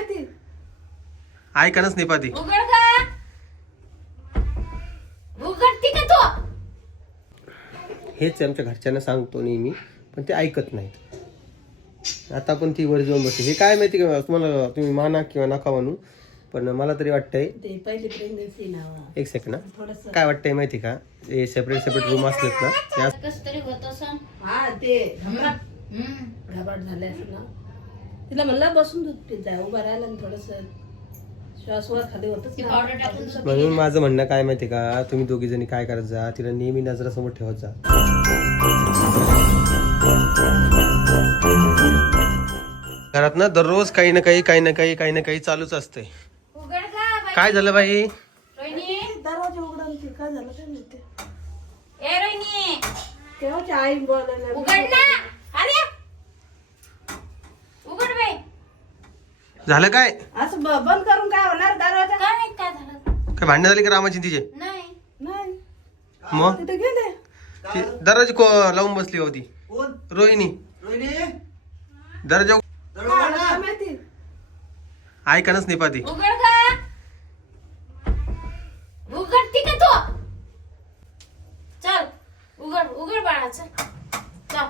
माहिती ऐकानच नाही उघड का उघडती का तू? हेच आमच्या घरच्यांना सांगतो नेहमी पण ते ऐकत नाहीत. आता पण ती वर जाऊन बसते हे काय माहिती का तुम्हाला तुम्ही माना किंवा नका म्हणू पण मला तरी वाटतंय ते पहिली प्रेग्नन्सी नावा एक सेकंड ना थोडस काय वाटतंय माहिती का? हे सेपरेट सेपरेट रूम असलेत ना त्या कस तरी होत असं हा ते घबराट हम्म. घबराट झाले असं ना. तिला म्हणलं बसून दूध पित जाय उभं राहिलं आणि थोडस श्वास वर खाली होतच ती ना. पावडर टाकून झोप. म्हणून माझं म्हणणं काय माहिती का? तुम्ही दोघी जणी काय करत जा तिला नेहमी नजरासमोर ठेवत जा. घरात ना दररोज काही ना काही काही ना काही काही ना काही चालूच असते उघड का बाई? काय झालं बाई? रोहिणी. दरवाजा उघडून ते काय झालं काय माहिती ए रोहिणी. केव्हाची आई बोलायला उघड ना अरे उघड बाई झालं काय? असं ब- बंद करून काय होणार दरवाजा? काय नाही काय झालं? काय भांडण झाली का रामाची तिचे? नाही. नाही. मग? तिथे गेले. ती दरवाजी को लावून बसली होती. रोहिणी. दरवाजा काय माहिती ऐकानच नाही पाहते. उघड का? उघडती का तू? चल उघड उघड बाळा चल. चल.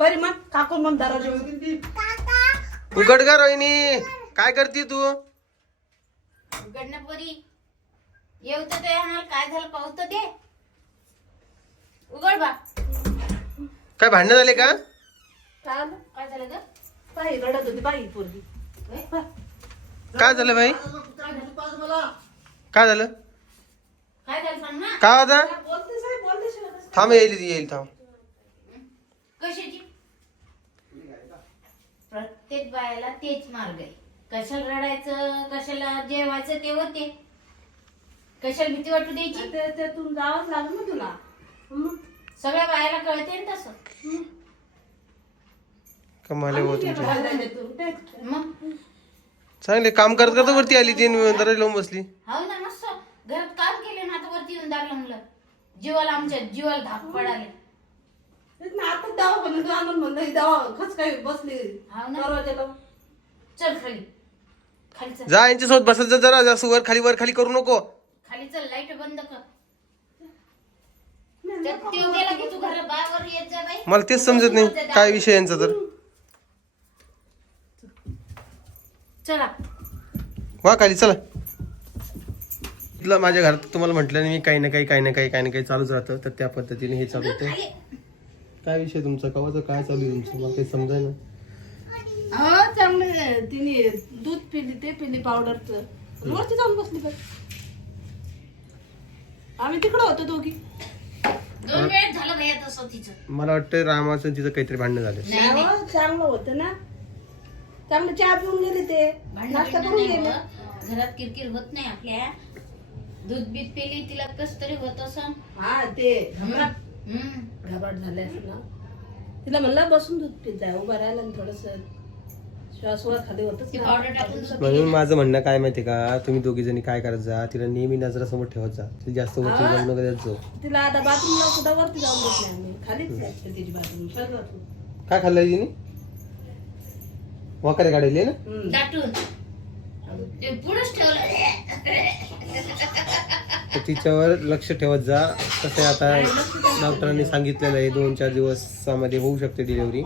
परी मग काकून मग दरवाजा उघड का रोहिणी? काय करते तू? परी येऊ तर ते आम्हाला काय झालं पाहू तर दे. उघड बा. काय भांडण झाले का? काय झालं ग? बाई रडत होती बाई पोरगी. होय? काय झालं बाई? काय झालं? काय झालं सांग ना. काय होता? बोलते साहेब बोलते शिवाय थांब येईल येईल थांब. कशाची? प्रत्येक बायाला तेच मार्ग आहे. कशाला रडायचं कशाला जेवायचं ते होते. कशाला भीती वाटू द्यायची? ते त्यातून जावंच लागलं ना तुला. मग? सगळ्या बायाला कळते ना तसं. कमाले हो तुमचे दरवाजातून ते मग? चांगले काम करत करत वरती आली ती दरवाजा लावून बसली. हो ना मस्त. घरात काम केले ना आता वरती येऊन दार लावलं जीवाला आमच्या जीवाला धाक पडाले. तेच ना आता दवाखान्यात आणून म्हणलं दवा खच काय बसली हो ना. दरवाजाला चल खाली. खाली चल जा यांच्यासोबत बसत जा जरा जास्त वर खाली वर खाली करू नको. खाली चल लाइट बंद कर. ते त्यो गेला की तू घरात बायावर येत जा बाई. मला तेच समजत नाही काय विषय यांचा तर. चला. वा खाली चला. इथलं माझ्या घरात तुम्हाला म्हटलं नाही मी काही ना काही काही ना काही काही ना काही चालूच राहतं. तर त्या पद्धतीने हे चालू होतं. काय विषय तुमचा? कवाचं काय चालू आहे तुमचं? मला काही समजाय ना चांगले तिने दूध पिली ते पिली पावडरचं वरती जाऊन बसली बाई. आम्ही तिकडे होतो दोघी. दोन वेळ झालं भैया तसं तिचं. मला वाटतं रामाचं तिचं काहीतरी भांडणं झालं. नाही नाही. चांगलं होतं ना. चांगलं चहा पिऊन गेले ते. भांडण नाश्ता बिंडण करून नाही गेले. होत. घरात किरकिर होत नाही आपल्या. दूध बीत पेली तिला कस तरी होत असं. हा ते घबराट. घबराट झाले असं ना. तिला म्हणलं बसून दूध पित जाय उभं राहिलं थोडस म्हणून माझं म्हणणं काय माहिती का? तुम्ही दोघी जणी काय करत जा तिला नेहमी नजरासमोर ठेवत जा. तिला जास्त वरती जाऊ नका देत जाऊ. तिला आता बाथरूमला सुद्धा वरती जाऊन बसले आम्ही. खालीच जायचं तिची बाथरूम काय खाल्लं तिने? वाकारे काढले ना? दाटून. ते पुढंच ठेवलं. तर तिच्यावर लक्ष ठेवत जा. कसं आहे आता डॉक्टरांनी सांगितलेलं आहे दोन चार दिवसामध्ये होऊ शकते डिलिव्हरी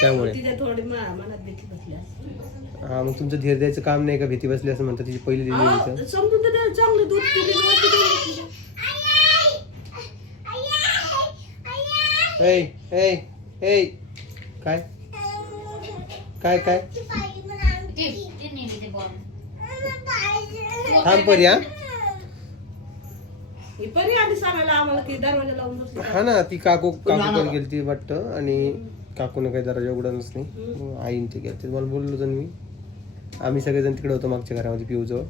त्यामुळे. तिथे थोडी मा- मनात भीती बसली असते. हा मग तुमचं धीर द्यायचं काम नाही का? भीती बसली असं म्हणतात तिची पहिली अहो, समजून तर चांगलं दूध पिली काय? काय काय? ते ते नेली ते बॉल थांब परी हा ही परी आधी सांगायला आम्हाला की दरवाजा लावून बसली. हा ना ती काकू काकूकडे गेली ती वाटतं आणि काकूने काही दरवाजा उघडलंच नाही. आईन ते गेलं मला बोललो होतो ना मी. आम्ही सगळेजण तिकडे होतो मागच्या घरामध्ये पिऊजवळ.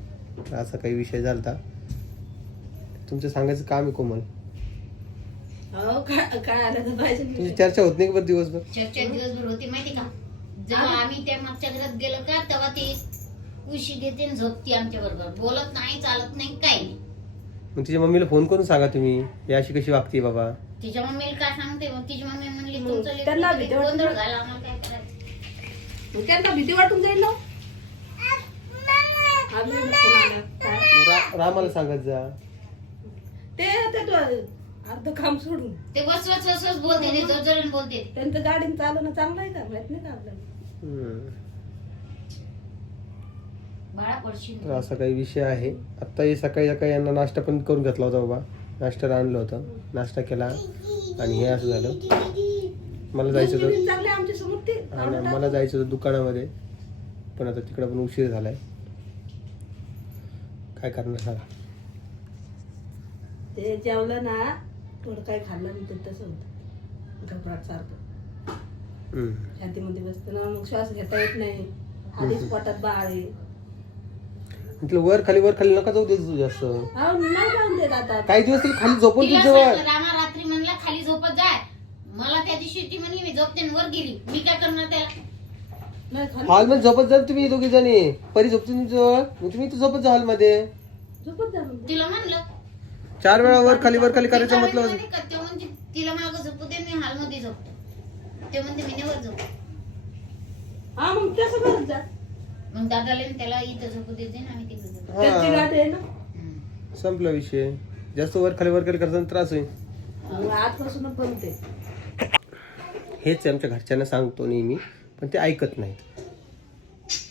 असा काही विषय झालता. तुमचं सांगायचं काम आहे कोमल. हो तुमची चर्चा होत नाही का बरं दिवसभर? चर्चा दिवसभर होती माहिती का? जेव्हा आम्ही त्या मागच्या घरात गेलो का तेव्हा ती उशी घेते आणि झोपती आमच्या बरोबर. बोलत नाही चालत नाही काही नाही. मग तिच्या मम्मीला फोन करून सांगा तुम्ही. ही अशी कशी वागते बाबा? तिच्या मम्मीला काय सांगते? मग तिची मम्मी म्हणली तुमचं त्यांना भीती गोंधळ घाला काय करायचं? मग त्यांना भीती वाटून जाईल ना? रामाला सांगत जा. ते अर्ध काम सोडून. ते बस बस बस बस बोलते बोलते. त्यांचं गाडी चालवणं चांगलं आहे का? माहीत नाही का आपल्याला? असा काही विषय आहे. आत्ताही सकाळी सकाळी यांना नाश्ता पण करून घेतला होता बाबा. नाश्ता आणलं होतं. नाश्ता केला आणि हे असं झालं. मला जायचं होतं. आणि मला जायचं होतं दुकानामध्ये. पण आता तिकडं पण उशीर झालाय. काय करणार सांगा ते जेवलं ना थोडं काही खाल्लं आणि ते तसं होतं. घबराट सारखं. छातीमध्ये बसतं ना मग श्वास घेता येत नाही. आधीच पोटात बाळ आहे. म्हटलं वर खाली वर खाली नका जाऊ दे तू जास्त. अहो नाही जाऊन देत आता. काही दिवस तरी खाली झोपून तिला तू जवळ. सांगितलं, रामा रात्री म्हणला खाली झोपत जाय मला त्या दिवशी ती म्हणे मी झोपते आणि वर गेली. मी काय करणार त्याला? नाही खाली हॉलमध्ये झोपत जा तुम्ही दोघी जणी. परी झोपते तुमच्या जवळ. मग तुम्ही इथं झोपत जा हॉलमध्ये झोपत जा म्हणजे. तिला म्हणलं चार वेळा वर खाली वर खाली करायचं ती म्हटलं म्हणे का, ते म्हणते तिला माग झोपू दे मी हॉलमध्ये झोपतो. ते म्हणते मी वर झोपतो हा मग तसं करत जा. मग दादाला आणि त्याला इथं झोपू देते ना आम्ही तिकडे झोपू त्यांची हा गाठ आहे ना? हम्म. संपला विषय. जास्त वर खाली वर खाली करताना त्रास होईल. मग आजपासूनच बनते हेच आमच्या घरच्यांना सांगतो नेहमी पण ते ऐकत नाहीत.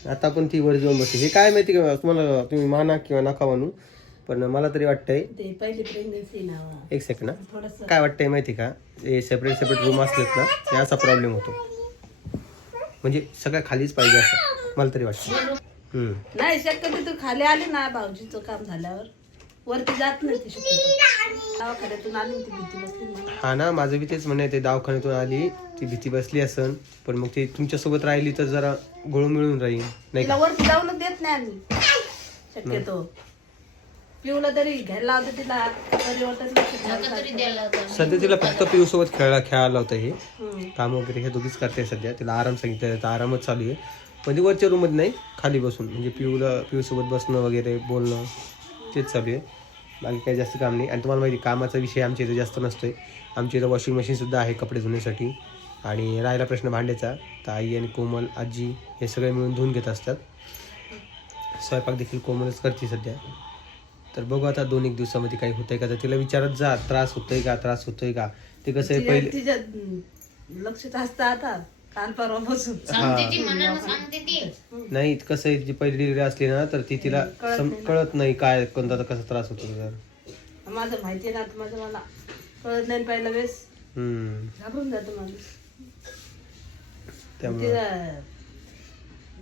आता पण ती वर जाऊन बसते हे काय माहिती का तुम्हाला तुम्ही माना किंवा नका म्हणू पण मला तरी वाटतंय ते पहिली प्रेग्नन्सी ना. एक सेकंड थोडस काय वाटतंय माहिती का? हे सेपरेट सेपरेट रूम असलेत ना हे असा प्रॉब्लेम होतो. म्हणजे सगळ्या खालीच पाहिजे असं मला तरी वाटतं. हम्म. नाही शक्यतो तू खाली आली ना भाऊजीचं काम झाल्यावर. वरती जात नाही ती शक्यतो. दवाखान्यातून आली ना ती भीती बसली मला. हा ना माझं बी तेच म्हणणं आहे ते दवाखान्यातून आली ती भीती बसली असन पण मग ती तुमच्यासोबत राहिली तर जरा गळून मिळून राहील नाही तिला का? वरती जाऊनच देत नाही आम्ही. शक्यतो. पिऊला तरी घ्यायला लावते तिला. तरी द्यायला. सध्या तिला फक्त पिऊ सोबत खेळा खेळायला होतं हे. हम्म. काम वगैरे हे दोघीच करते सध्या. तिला आराम सांगितलं तर आरामच चालू आहे. ती वरच्या रूममध्ये नाही खाली बसून. म्हणजे पिऊला पिऊसोबत बसणं वगैरे बोलणं तेच चालू आहे. बाकी काही जास्त काम नाही. आणि तुम्हाला माहिती आहे, कामाचा विषय आमच्या इथे जास्त नसतोय. आमच्या इथं वॉशिंग मशीनसुद्धा आहे कपडे धुण्यासाठी. आणि राहिला प्रश्न भांड्याचा तर आई आणि कोमल आजी हे सगळे मिळून धुवून घेत असतात. स्वयंपाक देखील कोमलच करते सध्या. तर बघू आता दोन एक दिवसामध्ये काही होतंय का? तर तिला विचारत जा त्रास होतोय का त्रास होतोय का? ते कसं आहे पहिले तिच्या, लक्षात असतं आता. काल परवा बसून सांगते ती मनानं सांगते ती. नाही कसं आहे जी पहिली डिलिव्हरी असली ना तर ती तिला कळत सम- नाही ना. कळत नाही काय कोणता कसा त्रास होतो तर. माझं माहिती आहे ना माझं मला कळत नाही पहिला वेळेस. हम्म. घाबरून जातो माणूस. त्यामुळे. तिला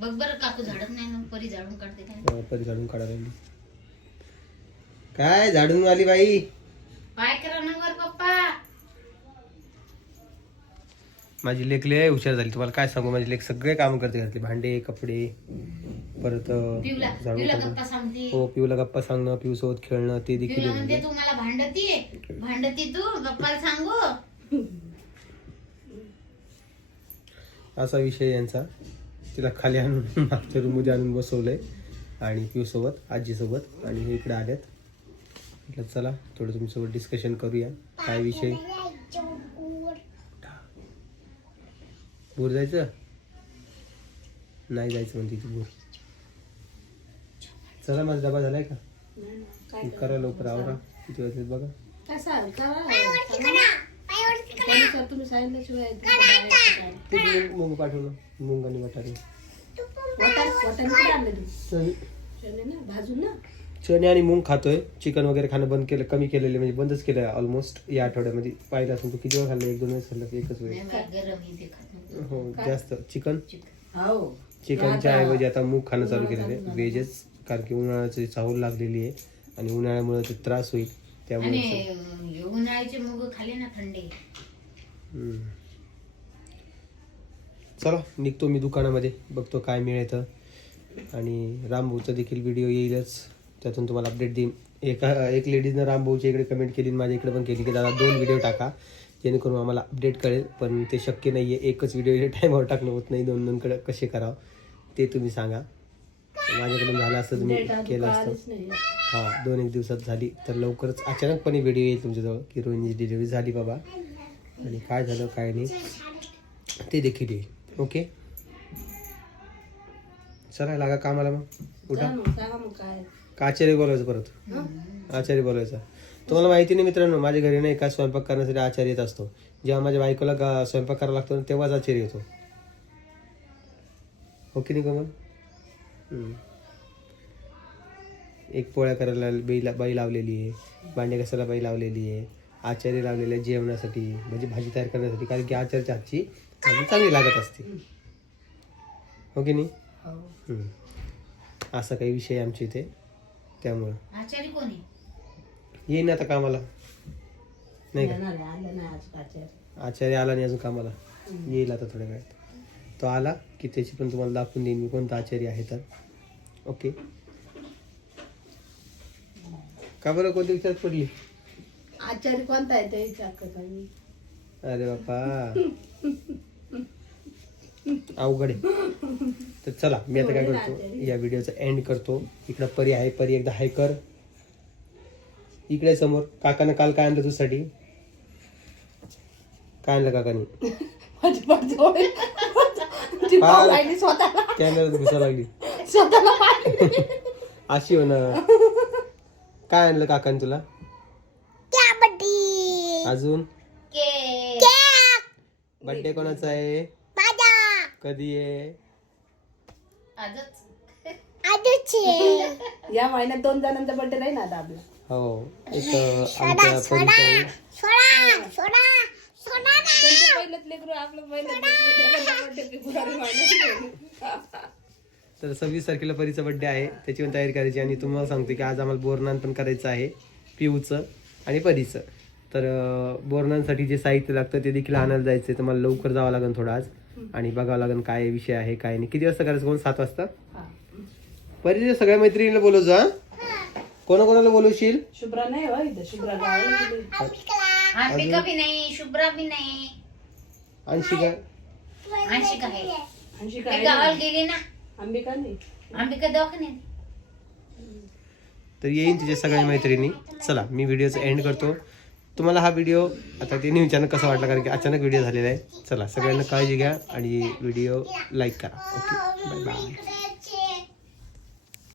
बघ बरं काकू झाडत नाही परी झाडून काढते काय? परी झाडून काढायला लागली. काय झाडून आली बाई? पाय करा ना वर पप्पा. माझी लेख लय हुशार झाली. तुम्हाला काय सांगू? माझी लेख सगळे काम करते घरातले. भांडे कपडे परत पिऊला पिऊला काढणं. सांगते. हो पिऊला गप्पा सांगणं पिऊ सोबत खेळणं ते देखील पिऊला आहे म्हणते. तू मला भांडती? भांडती तू? गप्पाला सांगू? असा विषय यांचा. तिला खाली आणून मागच्या रूममध्ये आणून बसवलंय. आणि पिऊ सोबत आजी सोबत आणि हे इकडे आल्यात म्हटलं चला थोडं तुमच्यासोबत डिस्कशन करूया. काय विषय? बोर जायचं? नाही जायचं म्हणते ती बोर. चला माझा डबा झालाय का? करा लवकर आवरा. किती वाजले बघा? मुंग पाठवलं मुंग आणि बटाटे वाटाण भाजून ना. चणे आणि मूग खातोय. चिकन वगैरे खाणं बंद केलं कमी केलेले म्हणजे बंदच केलं ऑलमोस्ट या आठवड्यामध्ये. पाहिलं असेल तू किती वेळ खाल्लं? एक दोन वेळेस खाल्लं की एकच वेळ. हे. हो जास्त. चिकन हो. चिकनच्या ऐवजी आता मूग खाणं चालू केलेलं आहे. व्हेजच कारण की उन्हाळ्याची चाहूल लागलेली आहे आणि उन्हाळ्यामुळे ते त्रास होईल. त्यामुळे हे उन्हाळ्याचे मुग खाले ना थंडे. चला निघतो मी दुकानामध्ये. बघतो काय मिळतं. आणि रामभाऊचा देखील व्हिडिओ येईलच. त्यातून तुम्हाला अपडेट देईन. एका एक लेडीजनं रामभाऊच्या इकडे कमेंट केली माझ्या इकडे पण केली की दादा दोन व्हिडिओ टाका जेणेकरून आम्हाला अपडेट कळेल. पण ते शक्य नाही आहे एकच व्हिडिओ टाईमवर टाकणं होत नाही. दोन दोन कडे कसे करावं ते तुम्ही सांगा. माझ्याकडून झालं असतं तुम्ही केलं असतं. हां दोन एक दिवसात झाली. तर लवकरच अचानकपणे व्हिडिओ येईल तुमच्याजवळ की रोहिणीची डिलिव्हरी झाली बाबा. आणि काय झालं काय नाही ते देखील येईल. ओके चला लागा कामाला मग. उठा. का आचार्य बोलायचं परत. आचार्य बोलायचा तुम्हाला माहिती नाही मित्रांनो माझ्या घरी नाही का स्वयंपाक करण्यासाठी आचार्य येत असतो. जेव्हा माझ्या बायकोला स्वयंपाक करावा लागतो तेव्हाच आचार्य येतो. हो की नाही कमल. एक पोळ्या करायला बाई बाई लावलेली आहे. भांडे घासायला बाई लावलेली आहे. आचार्य लावलेले आहे जेवणासाठी. म्हणजे भाजी तयार करण्यासाठी. कारण की आचार्याच्या हातची भाजी चांगली लागत असते. हो की नाही? हो. असा काही विषय आमच्या इथे. त्यामुळं. आचारी कोणी येईन आता कामाला. नाही का? येणार आहे, आलं नाही आज आचार्य आचार्य आला नाही अजून कामाला. येईल आता थोड्या वेळात. तो आला की त्याची पण तुम्हाला दाखवून देईन मी कोणता आचार्य आहे तर. ओके. का बरं कोणती विचारात पडली? आचार्य कोणता आहे ते विचारत मी. अरे बापा. अवघड आहे. तर चला मी आता काय करतो या व्हिडिओचा एंड करतो. इकडं परी आहे परी एकदा हाय कर. इकडे समोर काकानं काल काय आणलं तुझ्यासाठी? काय आणलं काकानी? कॅमेऱ्यात घुसा लागली अशी हो ना. काय आणलं काकाने तुला? अजून? के बर्थडे कोणाचा आहे? कधी आहे? आजच. या महिन्यात दोन जणांचा बर्थडे राहील ना आता आपला? हो एक आमच्या परिसरात त्यांचं पहिलंच लेकरू आपलं पहिलं बर्थडे फेब्रुवारी महिन्यात. तर सव्वीस तारखेला परीचा बड्डे आहे. त्याची पण तयारी करायची आणि तुम्हाला सांगतो की आज आम्हाला बोरनान पण करायचं आहे. पिऊचं आणि परीचं. तर अं, बोरनांसाठी जे साहित्य लागतं ते देखील आणायला जायचं आहे तर मला लवकर जावं लागेल थोडं आज. आणि बघावं लागेल काय विषय आहे काय नाही. किती वाजता करायचं कोण? सात वाजता? हा. परीच्या सगळ्या मैत्रिणीला बोलवतो हा? कोणाकोणाला बोलवशील? शुभ्रा नाही हो इथं. शुभ्रा गावाला गेली. अंबिका भी नाही शुभ्रा भी नाही. अंशिका? अंशिका आहे. अंशिका ती आहे गावाला ना? गेली ना. अंबिका नाही. अंबिका दवाखान्यात. तर येईन तिच्या सगळ्या मैत्रिणी. चला मी व्हिडिओचा एंड करतो. तुम्हाला हा व्हिडिओ आता ते न्यू अचानक कसा वाटला? कारण की अचानक व्हिडिओ झालेला आहे. चला सगळ्यांना काळजी घ्या आणि व्हिडिओ लाईक करा. Okay bye bye